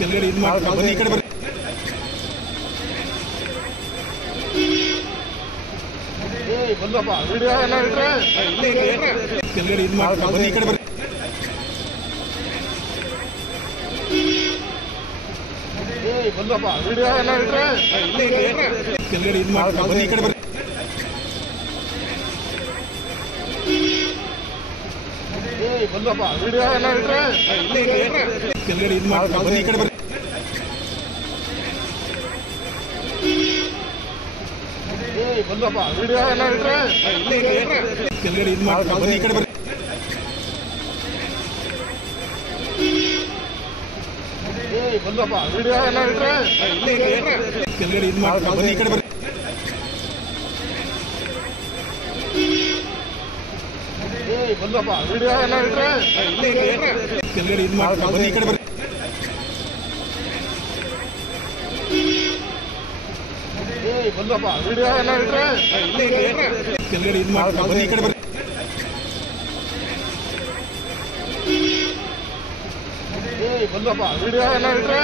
ಕೆಳಗಡೆ ಇದು ಮಾಡಿ ಬನ್ನಿ ಈ ಕಡೆ ಬರ್ರಿ ಬಂದಪ್ಪ ವಿಡಿಯೋ ಎಲ್ಲ ಇಟ್ರೆ ಕೆಳಗಡೆ ಇದು ಮಾಡಿ ಬನ್ನಿ ಈ ಕಡೆ ಬರ್ರಿ ಬಂದಪ್ಪ ವಿಡಿಯೋ ಎಲ್ಲ ಇಟ್ರೆ ಕೆಳಗಡೆ ಇದು ಮಾಡಿ ಬನ್ನಿ ಈ ಕಡೆ ಬರ್ರಿ ಬಂದಪ್ಪ ವಿಡಿಯೋ ಎಲ್ಲ ಇಟ್ರೆ ಕೆಳಗಡೆ ಇದು ಮಾಡಿ ಬನ್ನಿ ಈ ಕಡೆ ಬರ್ರಿ ಬಂದಪ್ಪ ವಿಡಿಯೋ ಎಲ್ಲ ಇಟ್ರೆ ಕೆಳಗಡೆ ಇದು ಮಾಡಿ ಬನ್ನಿ ಈ ಕಡೆ ಬರ್ರಿ ಬಂದಪ್ಪ ವಿಡಿಯೋ ಎಲ್ಲ ಇಟ್ರೆ ಕೆಳಗಡೆ ಇದು ಮಾಡಿ ಬನ್ನಿ ಈ ಕಡೆ ಬರ್ರಿ ಬಂದಪ್ಪ ವಿಡಿಯೋ ಎಲ್ಲ ಇಟ್ರೆ ಕೆಳಗಡೆ ಇದು ಮಾಡಿ ಬನ್ನಿ ಈ ಕಡೆ ಬರ್ರಿ ಬಂದಪ್ಪ ವಿಡಿಯೋ ಎಲ್ಲ ಇಟ್ರೆ ಕೆಳಗಡೆ ಇದು ಮಾಡಿ ಬನ್ನಿ ಈ ಕಡೆ ಬರ್ರಿ ಬಂದಪ್ಪ ವಿಡಿಯೋ ಎಲ್ಲ ಇಟ್ರೆ